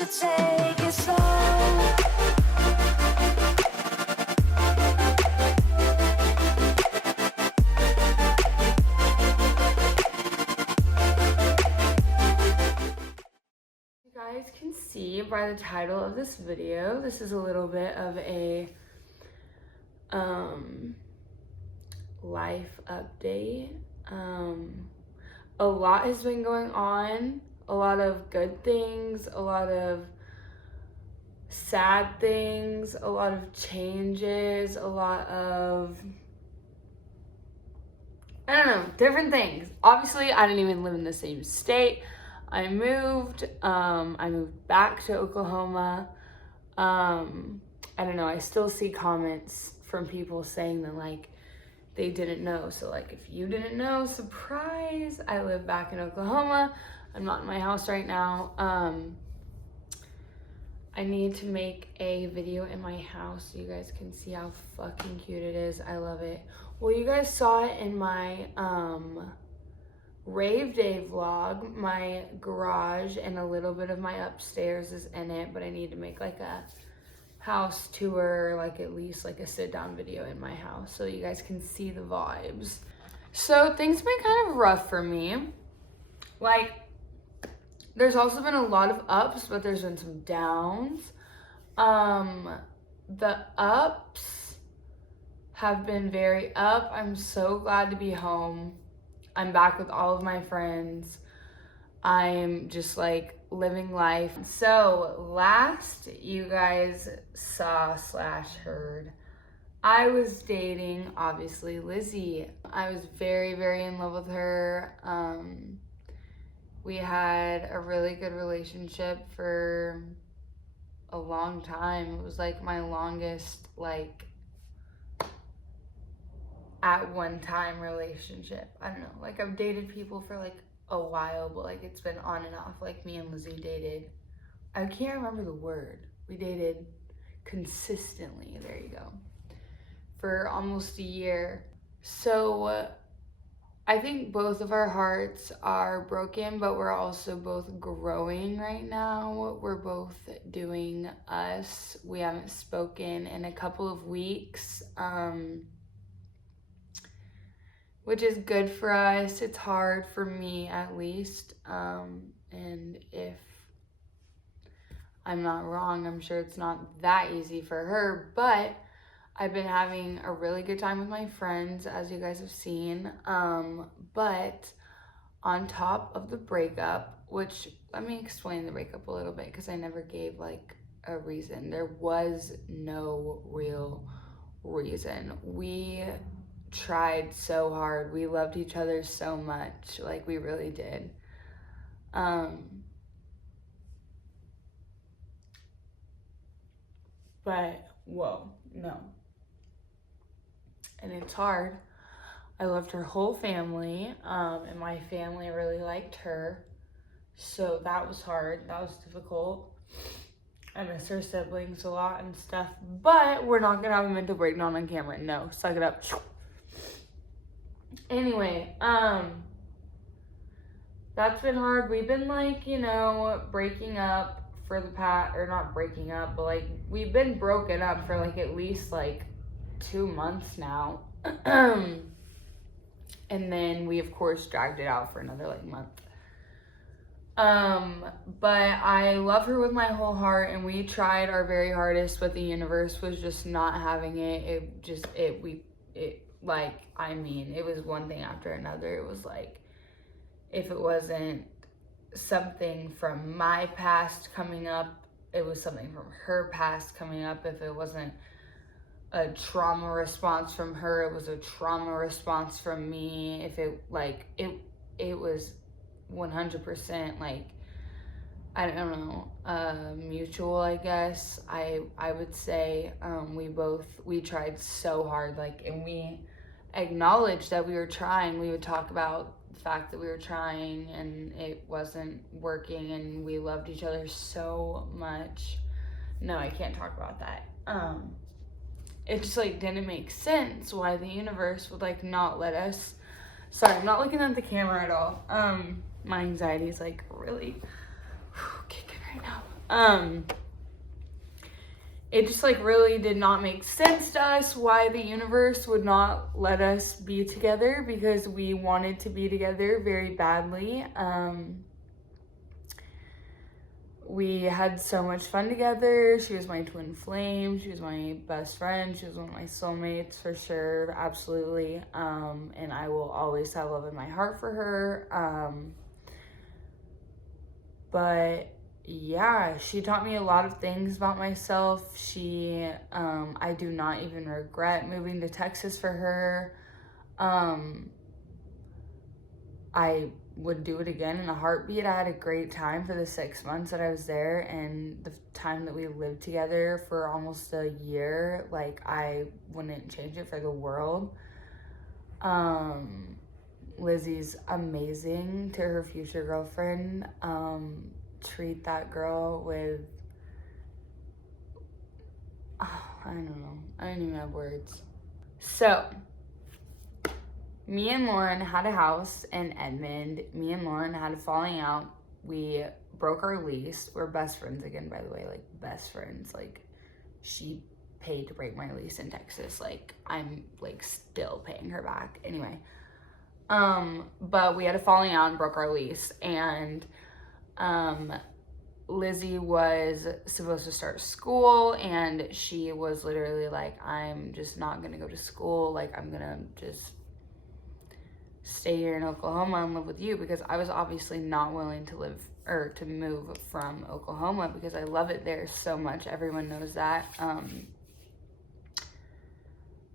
should take it slow. You guys can see by the title of this video, this is a little bit of a life update. A lot has been going on, a lot of good things, a lot of sad things, a lot of changes, a lot of, I don't know, different things. Obviously, I didn't even live in the same state. I moved back to Oklahoma. I don't know, I still see comments from people saying that like they didn't know. So like if you didn't know, surprise, I live back in Oklahoma. I'm not in my house right now. I need to make a video in my house so you guys can see how fucking cute it is. I love it. Well, you guys saw it in my rave day vlog. My garage and a little bit of my upstairs is in it, but I need to make like a house tour, like at least like a sit down video in my house so you guys can see the vibes. So things have been kind of rough for me. Like there's also been a lot of ups, but there's been some downs. The ups have been very up. I'm so glad to be home. I'm back with all of my friends. I'm just like living life. So last you guys saw / heard, I was dating, obviously, Lizzie. I was very, very in love with her. We had a really good relationship for a long time. It was like my longest, like, at one time relationship. I don't know, like I've dated people for like a while, but like it's been on and off. Like me and Lizzie dated, I can't remember the word, we dated consistently, there you go, for almost a year. So I think both of our hearts are broken, but we're also both growing right now. We're both doing us. We haven't spoken in a couple of weeks, which is good for us. It's hard for me, at least. And if I'm not wrong, I'm sure it's not that easy for her, but I've been having a really good time with my friends, as you guys have seen. But on top of the breakup, which, let me explain the breakup a little bit because I never gave like a reason. There was no real reason. We tried so hard. We loved each other so much. Like we really did. But whoa, no. And it's hard. I loved her whole family, and my family really liked her. So that was hard. That was difficult. I miss her siblings a lot and stuff. But we're not gonna have a mental breakdown on camera. No, suck it up. Anyway, that's been hard. We've been like, you know, breaking up for the past, or not breaking up, but like we've been broken up for like at least like 2 months now. And then we of course dragged it out for another like month. But I love her with my whole heart, and we tried our very hardest, but the universe was just not having it. It was one thing after another. It was like, if it wasn't something from my past coming up, it was something from her past coming up. If it wasn't a trauma response from her, it was a trauma response from me. If it was 100% like, I don't know, mutual, I guess. I would say we tried so hard, like, and we acknowledged that we were trying. We would talk about the fact that we were trying and it wasn't working, and we loved each other so much. No, I can't talk about that. It just like didn't make sense why the universe would like not let us. Sorry, I'm not looking at the camera at all. My anxiety is like really kicking right It just like really did not make sense to us why the universe would not let us be together, because we wanted to be together very badly. We had so much fun together. She was my twin flame. She was my best friend. She was one of my soulmates for sure, absolutely. And I will always have love in my heart for her. But yeah, she taught me a lot of things about myself. I do not even regret moving to Texas for her. I would do it again in a heartbeat. I had a great time for the 6 months that I was there, and the time that we lived together for almost a year. Like, I wouldn't change it for the world. Lizzie's amazing to her future girlfriend. Treat that girl with, I don't know. I don't even have words. So, me and Lauren had a house in Edmond. Me and Lauren had a falling out. We broke our lease. We're best friends again, by the way, like best friends. Like, she paid to break my lease in Texas. Like, I'm like still paying her back. Anyway, but we had a falling out and broke our lease, and Lizzie was supposed to start school, and she was literally like, I'm just not gonna go to school. Like, I'm gonna just stay here in Oklahoma and live with you, because I was obviously not willing to live or to move from Oklahoma because I love it there so much. Everyone knows that.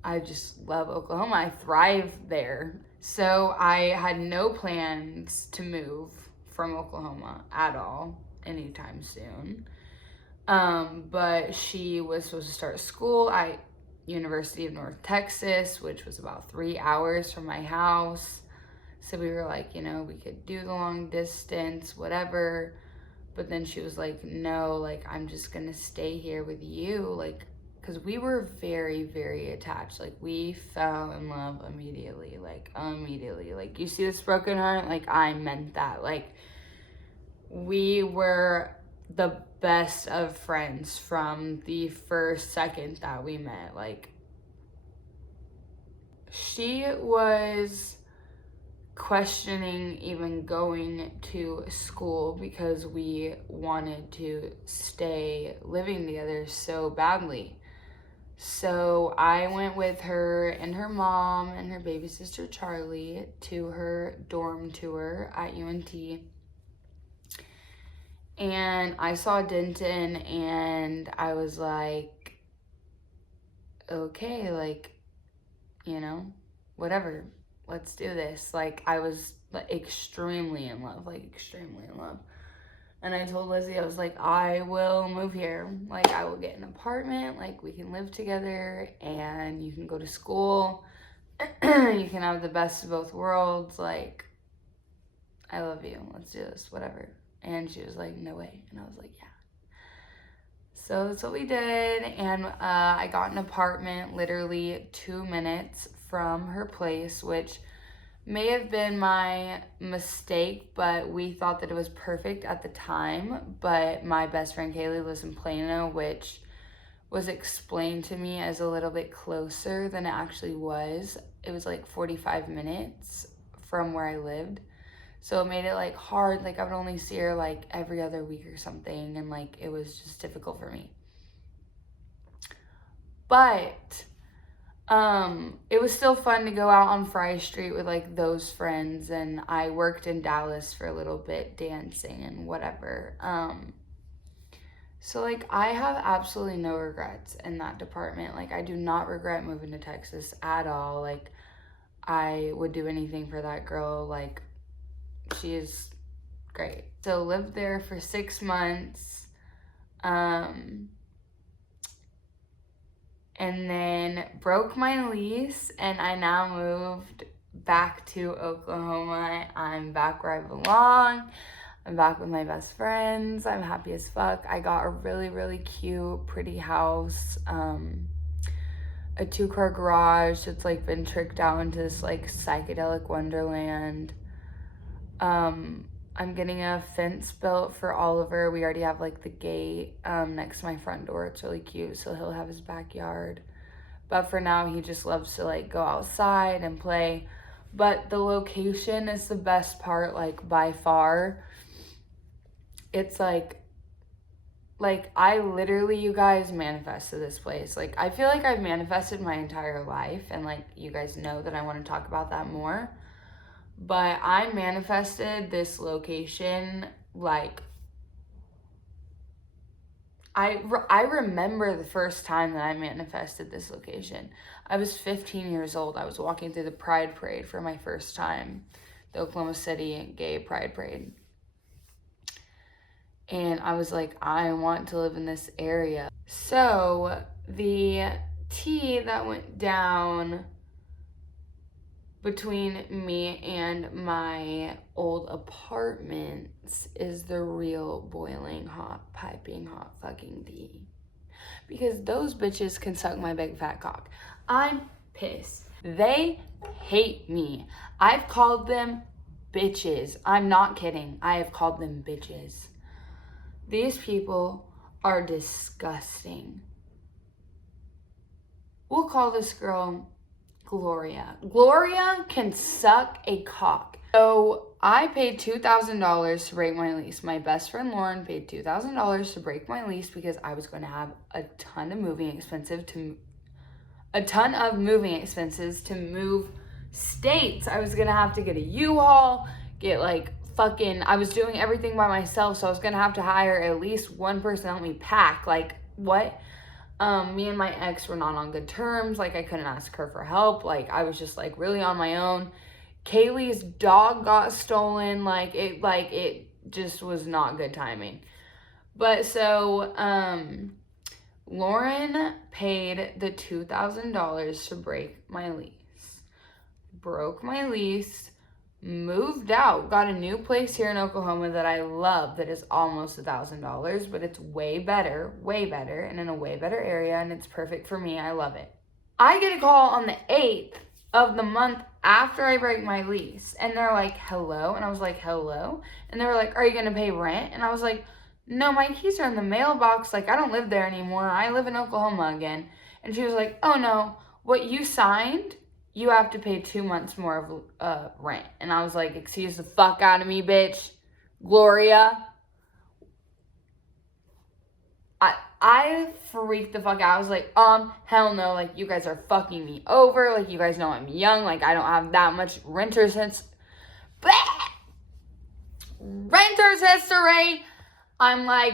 I just love Oklahoma. I thrive there. So I had no plans to move from Oklahoma at all anytime soon. But she was supposed to start school at University of North Texas, which was about 3 hours from my house. So we were like, we could do the long distance, whatever. But then she was like, no, like, I'm just gonna stay here with you. Like, because we were very, very attached. Like, we fell in love immediately. Like, you see this broken heart? Like, I meant that. Like, we were the best of friends from the first second that we met. Like, she was questioning even going to school because we wanted to stay living together so badly. So I went with her and her mom and her baby sister Charlie to her dorm tour at UNT. And I saw Denton and I was like, okay, like, whatever, let's do this. Like, I was like extremely in love. And I told Lizzie, I was like, I will move here. Like, I will get an apartment. Like, we can live together and you can go to school. You can have the best of both worlds. Like, I love you. Let's do this, whatever. And she was like, no way. And I was like, yeah. So that's what we did. And I got an apartment literally 2 minutes from her place, which may have been my mistake, but we thought that it was perfect at the time. But my best friend Kaylee lives in Plano, which was explained to me as a little bit closer than it actually was. It was like 45 minutes from where I lived. So it made it like hard. Like, I would only see her like every other week or something, and like it was just difficult for me. But it was still fun to go out on Fry Street with like those friends, and I worked in Dallas for a little bit dancing and whatever. So like, I have absolutely no regrets in that department. Like, I do not regret moving to Texas at all. Like, I would do anything for that girl. Like, she is great. So lived there for 6 months. And then broke my lease, and I now moved back to Oklahoma. I'm back where I belong. I'm back with my best friends. I'm happy as fuck. I got a really, really cute, pretty house. A 2-car garage that's like been tricked out into this like psychedelic wonderland. I'm getting a fence built for Oliver. We already have like the gate next to my front door. It's really cute, so he'll have his backyard. But for now, he just loves to like go outside and play. But the location is the best part, like by far. It's like I literally, you guys, manifested this place. Like, I feel like I've manifested my entire life, and like you guys know that I want to talk about that more. But I manifested this location, like, I remember the first time that I manifested this location. I was 15 years old. I was walking through the Pride Parade for my first time, the Oklahoma City Gay Pride Parade. And I was like, I want to live in this area. So the tea that went down between me and my old apartments is the real boiling hot, piping hot fucking tea. Because those bitches can suck my big fat cock. I'm pissed. They hate me. I've called them bitches. I'm not kidding. I have called them bitches. These people are disgusting. We'll call this girl Gloria. Gloria can suck a cock. So I paid $2,000 to break my lease. My best friend Lauren paid $2,000 to break my lease because I was going to have a ton of moving expenses to move states. I was going to have to get a U-Haul, get like I was doing everything by myself, so I was going to have to hire at least one person to help me pack. Like, what? Me and my ex were not on good terms. Like, I couldn't ask her for help. Like, I was just like really on my own. Kaylee's dog got stolen. It just was not good timing. But so Lauren paid the $2,000 to break my lease. Broke my lease, moved out, got a new place here in Oklahoma that I love, that is almost $1,000, but it's way better, and in a way better area, and it's perfect for me. I love it. I get a call on the 8th of the month after I break my lease, and they're like, hello, and I was like, hello, and they were like, are you gonna pay rent? And I was like, no, my keys are in the mailbox, like, I don't live there anymore, I live in Oklahoma again. And she was like, oh no, what you signed, you have to pay 2 months more of rent. And I was like, excuse the fuck out of me, bitch. Gloria. I freaked the fuck out. I was like, hell no. Like, you guys are fucking me over. Like, you guys know I'm young. Like, I don't have that much renter's history. I'm like,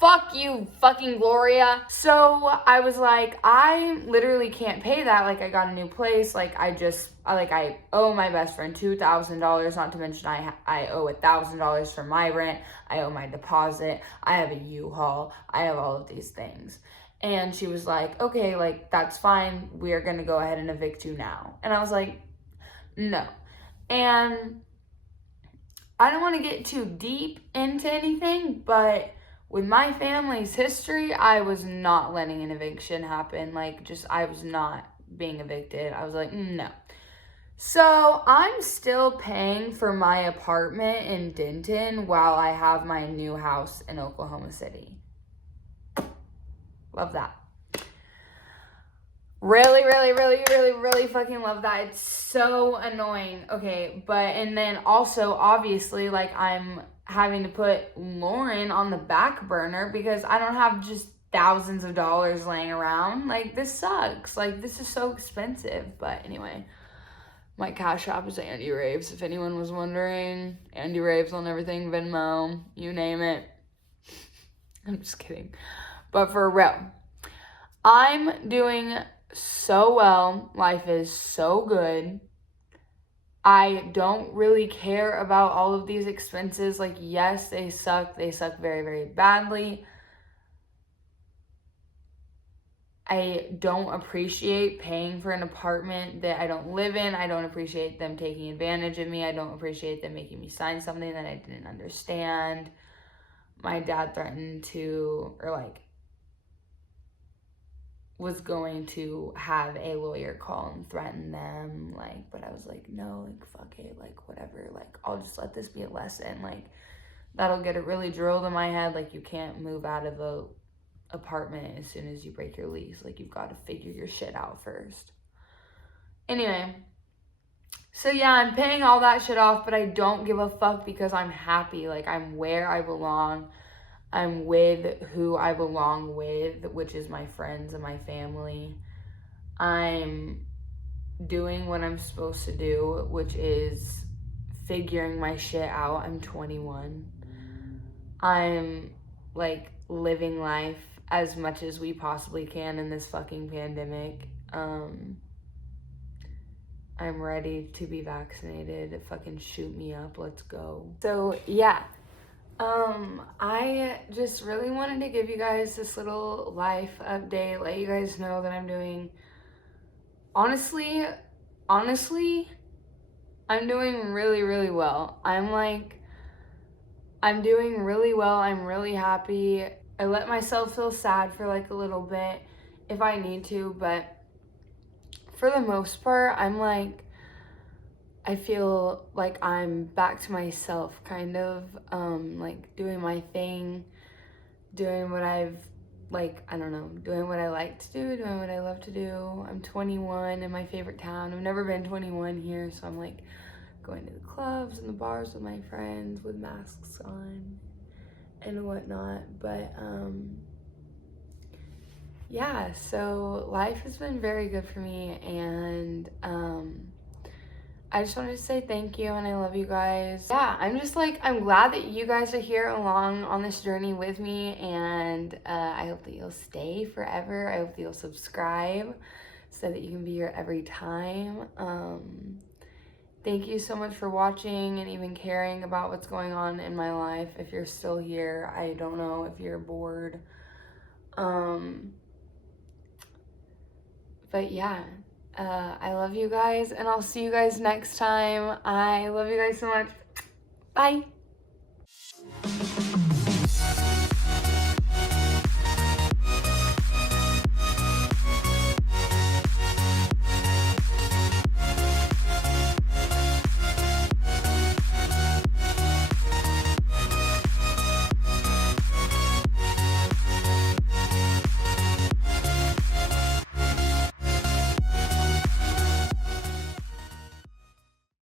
fuck you, fucking Gloria. So I was like, I literally can't pay that. Like, I got a new place. Like, I owe my best friend $2,000, not to mention I owe $1,000 for my rent. I owe my deposit. I have a U-Haul. I have all of these things. And she was like, okay, like, that's fine. We're going to go ahead and evict you now. And I was like, no. And I don't want to get too deep into anything, but with my family's history, I was not letting an eviction happen. I was not being evicted. I was like, no. So I'm still paying for my apartment in Denton while I have my new house in Oklahoma City. Love that. Really, really, really, really, really fucking love that. It's so annoying. Okay, and then also, obviously, like, I'm having to put Lauren on the back burner because I don't have just thousands of dollars laying around. Like, this sucks. Like, this is so expensive. But anyway, my Cash App is Andy Raves, if anyone was wondering. Andy Raves on everything, Venmo, you name it. I'm just kidding. But for real, I'm doing so well. Life is so good. I don't really care about all of these expenses. Like, yes, they suck. They suck very, very badly. I don't appreciate paying for an apartment that I don't live in. I don't appreciate them taking advantage of me. I don't appreciate them making me sign something that I didn't understand. My dad threatened to, was going to have a lawyer call and threaten them, like, but I was like, no, like, fuck it, like, whatever, like, I'll just let this be a lesson, like, that'll get it really drilled in my head, like, you can't move out of a apartment as soon as you break your lease, like, you've got to figure your shit out first. Anyway, so yeah, I'm paying all that shit off, but I don't give a fuck because I'm happy, like, I'm where I belong, I'm with who I belong with, which is my friends and my family. I'm doing what I'm supposed to do, which is figuring my shit out. I'm 21. I'm like living life as much as we possibly can in this fucking pandemic. I'm ready to be vaccinated. Fucking shoot me up. Let's go. So yeah. I just really wanted to give you guys this little life update, let you guys know that I'm doing, honestly, I'm doing really, really well. I'm doing really well. I'm really happy. I let myself feel sad for like a little bit if I need to, but for the most part, I feel like I'm back to myself, kind of, like doing my thing, doing what doing what I like to do, doing what I love to do. I'm 21 in my favorite town. I've never been 21 here, so I'm like going to the clubs and the bars with my friends with masks on and whatnot. But yeah, so life has been very good for me, and I just wanted to say thank you and I love you guys. Yeah, I'm glad that you guys are here along on this journey with me, and I hope that you'll stay forever. I hope that you'll subscribe so that you can be here every time. Thank you so much for watching and even caring about what's going on in my life. If you're still here, I don't know if you're bored. But yeah. I love you guys, and I'll see you guys next time. I love you guys so much. Bye.